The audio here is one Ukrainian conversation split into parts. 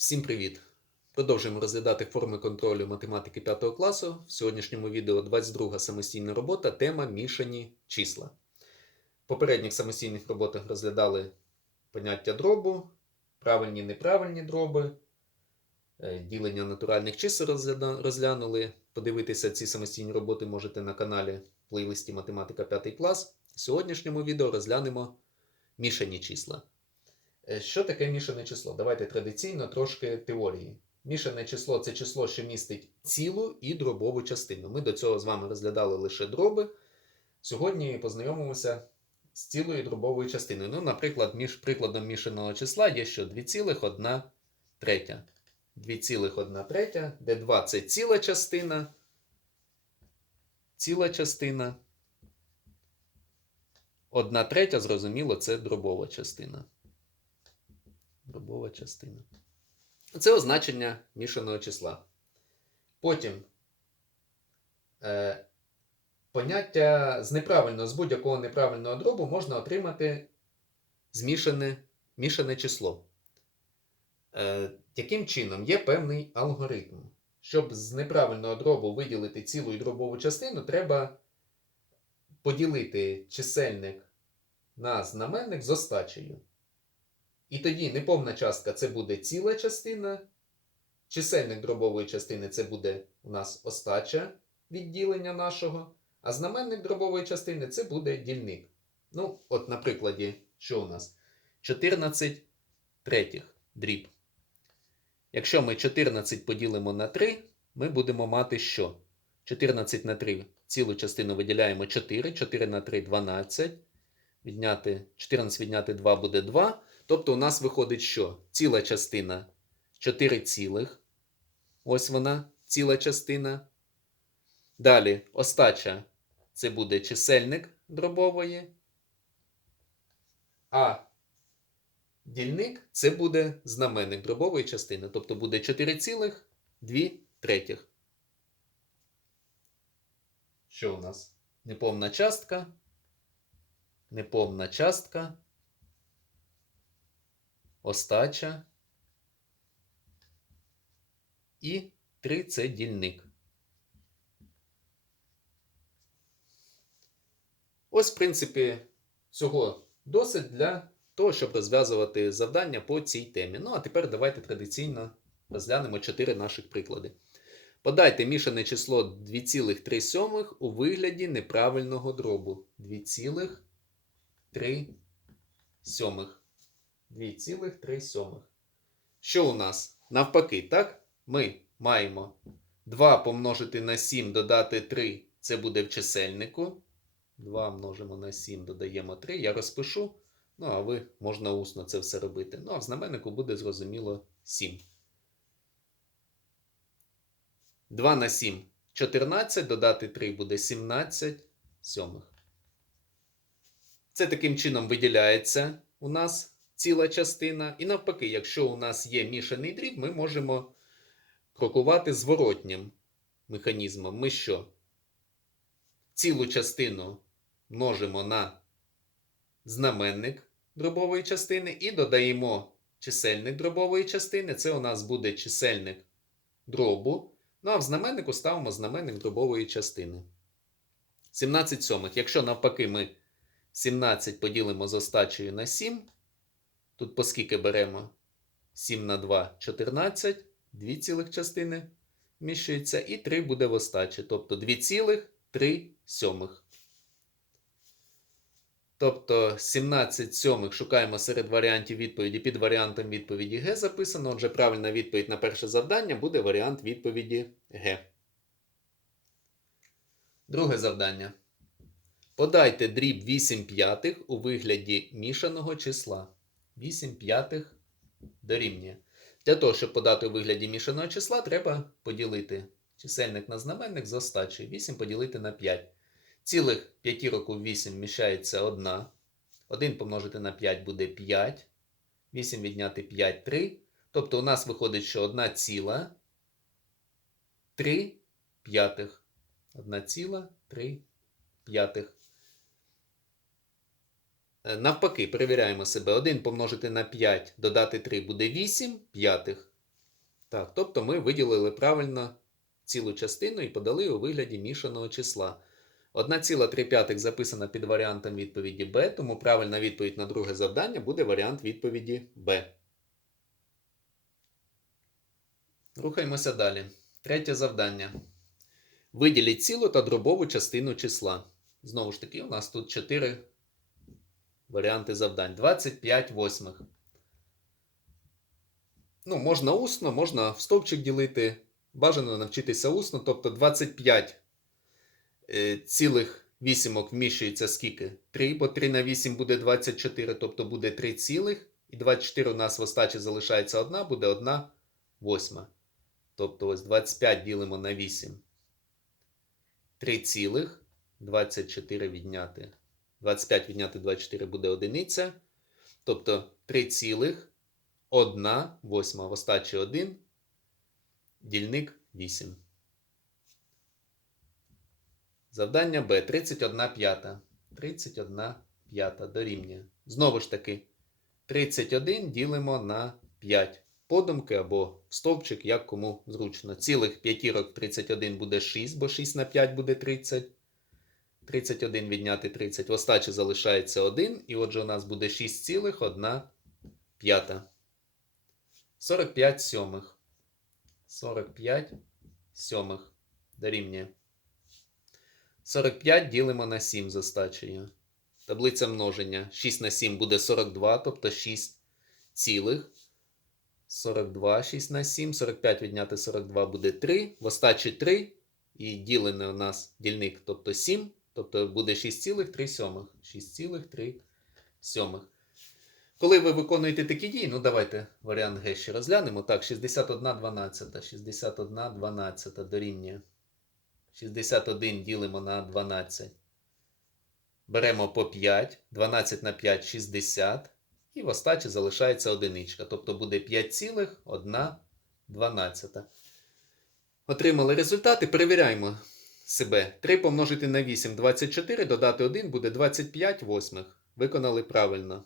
Всім привіт! Продовжуємо розглядати форми контролю математики 5 класу. В сьогоднішньому відео 22 самостійна робота, тема мішані числа. В попередніх самостійних роботах розглядали поняття дробу, правильні неправильні дроби, е, ділення натуральних чисел розглянули. Подивитися ці самостійні роботи можете на каналі плейлисті Математика 5 клас. В сьогоднішньому відео розглянемо мішані числа. Е, Що таке мішане число? Давайте традиційно трошки теорії. Мішане число це число, що містить цілу і дробову частину. Ми до цього з вами розглядали лише дроби. Сьогодні познайомимося з цілою дробовою частиною. Ну, наприклад, між прикладом мішаного числа є що 2,1 третя. 2,1 третя, де 2 це ціла частина. Ціла частина. 1 третя, зрозуміло, це дробова частина. Дробова частина. Це означення мішаного числа. Потім е, поняття з неправильного, з будь-якого неправильного дробу можна отримати змішане мішане число. Е, яким чином є певний алгоритм. Щоб з неправильного дробу виділити цілу і дробову частину, треба поділити чисельник на знаменник з остачею. І тоді неповна частка це буде ціла частина. Чисельник дробової частини це буде у нас остача відділення нашого, а знаменник дробової частини це буде дільник. Ну, от на прикладі, що у нас? 14 третіх дріб. Якщо ми 14 поділимо на 3, ми будемо мати що? 14 на 3 цілу частину виділяємо 4, 4 на 3 12. Відняти, 14 відняти 2 буде 2. Тобто у нас виходить, що ціла частина 4 цілих. Ось вона, ціла частина. Далі остача це буде чисельник дробової. А дільник це буде знаменник дробової частини. Тобто буде 4 цілих 2 третіх. Що у нас? Неповна частка. Неповна частка остача. І 3 це дільник. Ось, в принципі, всього досить для того, щоб розв'язувати завдання по цій темі. Ну, а тепер давайте традиційно розглянемо 4 наших приклади. Подайте мішане число 2,3 у вигляді неправильного дробу. 2,3 сьомих. 2,3 сьомих. Що у нас? Навпаки, так? Ми маємо 2 помножити на 7 додати 3, це буде в чисельнику. 2 множимо на 7, додаємо 3. Я розпишу. Ну, а ви можна усно це все робити. Ну, а в знаменнику буде зрозуміло 7. 2 на 7 14, додати 3 буде 17 сьомих. Це таким чином виділяється у нас ціла частина. І навпаки, якщо у нас є мішаний дріб, ми можемо крокувати зворотнім механізмом. Ми що? Цілу частину множимо на знаменник дробової частини і додаємо чисельник дробової частини. Це у нас буде чисельник дробу. Ну а в знаменнику ставимо знаменник дробової частини. 17 сьомих. Якщо навпаки ми 17 поділимо з остачею на 7, тут по скільки беремо 7 на 2 14, 2 цілих частини вміщується, і 3 буде в остачі, тобто 2,3 сьомих. Тобто 17 сьомих шукаємо серед варіантів відповіді під варіантом відповіді Г записано. Отже, правильна відповідь на перше завдання буде варіант відповіді Г. Друге завдання. Подайте дріб 8 п'ятих у вигляді мішаного числа. 8 п'ятих дорівнює. Для того, щоб подати у вигляді мішаного числа, треба поділити чисельник на знаменник з остачею. 8 поділити на 5. Цілих п'ятірок у 8 вміщається 1. 1 помножити на 5 буде 5. 8 відняти 5 3. Тобто у нас виходить, що 1 ціла 3 п'ятих. 1 ціла 3 п'ятих. Е, Навпаки, перевіряємо себе. 1 помножити на 5, додати 3 буде 8 п'ятих. Так, тобто ми виділили правильно цілу частину і подали у вигляді мішаного числа. 1,3 записана під варіантом відповіді Б, тому правильна відповідь на друге завдання буде варіант відповіді Б. Рухаємося далі. Третє завдання. Виділіть цілу та дробову частину числа. Знову ж таки, у нас тут 4 варіанти завдань. 25 восьмих. Ну, можна усно, можна в стовпчик ділити. Бажано навчитися усно, тобто 25 е, цілих вісімок вміщується скільки? 3, бо 3 на 8 буде 24, тобто буде 3 цілих. І 24 у нас в остачі залишається 1, буде 1 восьма. Тобто ось 25 ділимо на 8. 3 цілих 24 відняти. 25 відняти 24 буде одиниця. Тобто 3 цілих 1 восьма в остачі 1. Дільник 8. Завдання Б. 31 п'ята. 31 п'ята дорівнює. Знову ж таки, 31 ділимо на 5. Подумки або стовпчик, як кому зручно. Цілих п'ятірок 31 буде 6, бо 6 на 5 буде 30. 31 відняти 30. В залишається 1. І отже, у нас буде 6 цілих 1 п'ята. 45 сьомих. 45 сьомих. Дорівнює. 45 ділимо на 7 з остачею. Таблиця множення. 6 на 7 буде 42, тобто 6 цілих. 42, 6 на 7, 45 відняти 42 буде 3. В остачі 3. І ділене у нас дільник, тобто 7. Тобто буде 6,3 сьомих. 6,3 сьомих. Коли ви виконуєте такі дії, ну давайте варіант Г ще розглянемо. Так, 61 12. 61 12 дорівнює. 61 ділимо на 12. Беремо по 5. 12 на 5 60. І в остачі залишається одиничка. Тобто буде 5,1 Отримали результати. Перевіряємо себе. 3 помножити на 8 24, додати 1 буде 25 восьмих. Виконали правильно.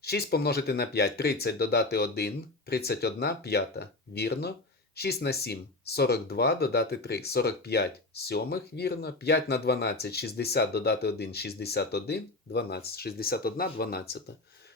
6 помножити на 5 30, додати 1 31 п'ята. Вірно. 6 на 7 42, додати 3 45 сьомих. Вірно. 5 на 12 60, додати 1 61 12. 61 12.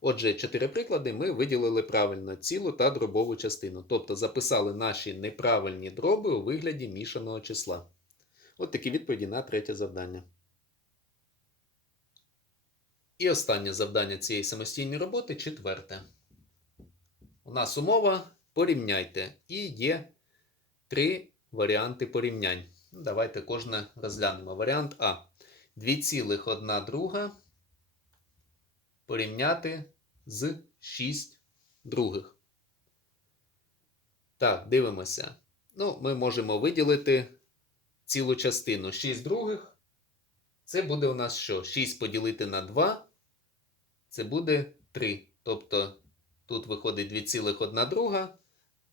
Отже, 4 приклади ми виділили правильно цілу та дробову частину. Тобто записали наші неправильні дроби у вигляді мішаного числа. От такі відповіді на третє завдання. І останнє завдання цієї самостійної роботи четверте. У нас умова порівняйте. І є три варіанти порівнянь. Ну, Давайте кожне розглянемо. Варіант А. 2,1 друга порівняти з 6 других. Так, дивимося. Ну, ми можемо виділити цілу частину 6 других. Це буде у нас що? 6 поділити на 2. Це буде 3. Тобто тут виходить 2,1 друга.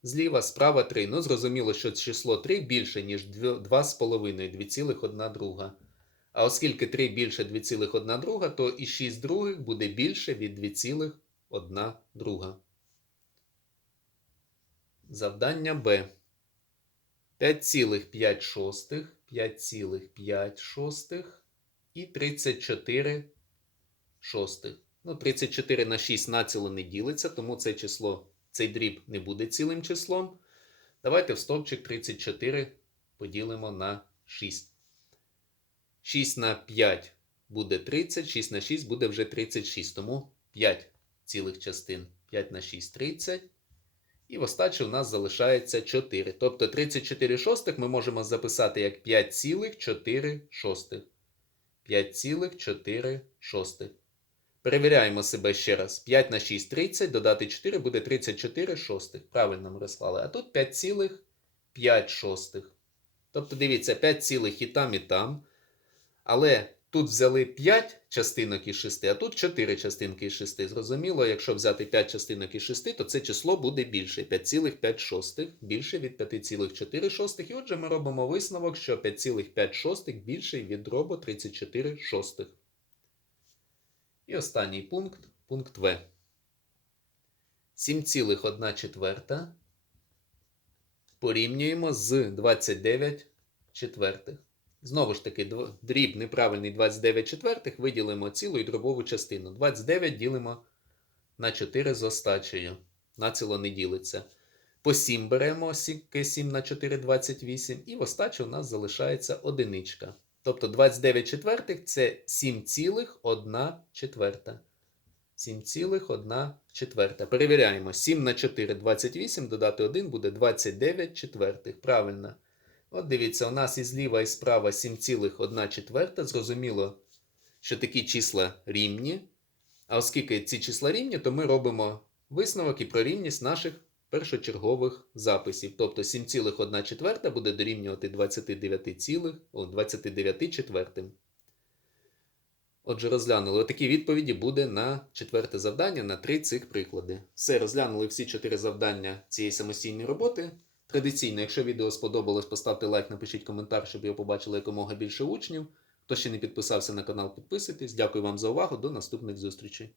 Зліва, справа 3. Ну, зрозуміло, що число 3 більше, ніж 2,5, 2,1 друга. А оскільки 3 більше 2,1 друга, то і 6 других буде більше від 2,1 друга. Завдання Б. 5,5 шостих, 5,5 шостих і 34 шостих. Ну, 34 на 6 націло не ділиться, тому це число, цей дріб не буде цілим числом. Давайте в стовпчик 34 поділимо на 6. 6 на 5 буде 30, 6 на 6 буде вже 36, тому 5 цілих частин. 5 на 6 30. І в остачі у нас залишається 4. Тобто 34 шостих ми можемо записати як 5,4 шостих. 5,4 шостих. Перевіряємо себе ще раз. 5 на 6 30, додати 4 буде 34 шостих. Правильно ми розклали. А тут 5,5 шостих. Тобто, дивіться, 5 цілих і там, і там. Але тут взяли 5 частинок із 6, а тут 4 частинки із 6. Зрозуміло, якщо взяти 5 частинок із 6, то це число буде більше. 5,5 шостих більше від 5,4 шостих. І отже, ми робимо висновок, що 5,5 шостих більше від дробу 34 шостих. І останній пункт пункт В. 7,1 четверта порівнюємо з 29 четвертих. Знову ж таки, дріб неправильний 29 четвертих виділимо цілу і дробову частину. 29 ділимо на 4 з остачею. Націло не ділиться. По 7 беремо сіки 7 на 4 28, і в остачі у нас залишається одиничка. Тобто 29 четвертих це 7,1 четверта. 7,1 четверта. Перевіряємо. 7 на 4 28, додати 1 буде 29 четвертих. Правильно. От дивіться, у нас і зліва, і справа 7,1 четверта. Зрозуміло, що такі числа рівні. А оскільки ці числа рівні, то ми робимо висновок і про рівність наших першочергових записів. Тобто 7,1 четверта буде дорівнювати 29, цілих, о, 29 четвертим. Отже, розглянули такі відповіді буде на четверте завдання на три цих приклади. Все, розглянули всі чотири завдання цієї самостійної роботи. Традиційно, якщо відео сподобалось, поставте лайк, напишіть коментар, щоб його побачили якомога більше учнів. Хто ще не підписався на канал, підписуйтесь. Дякую вам за увагу. До наступних зустрічей.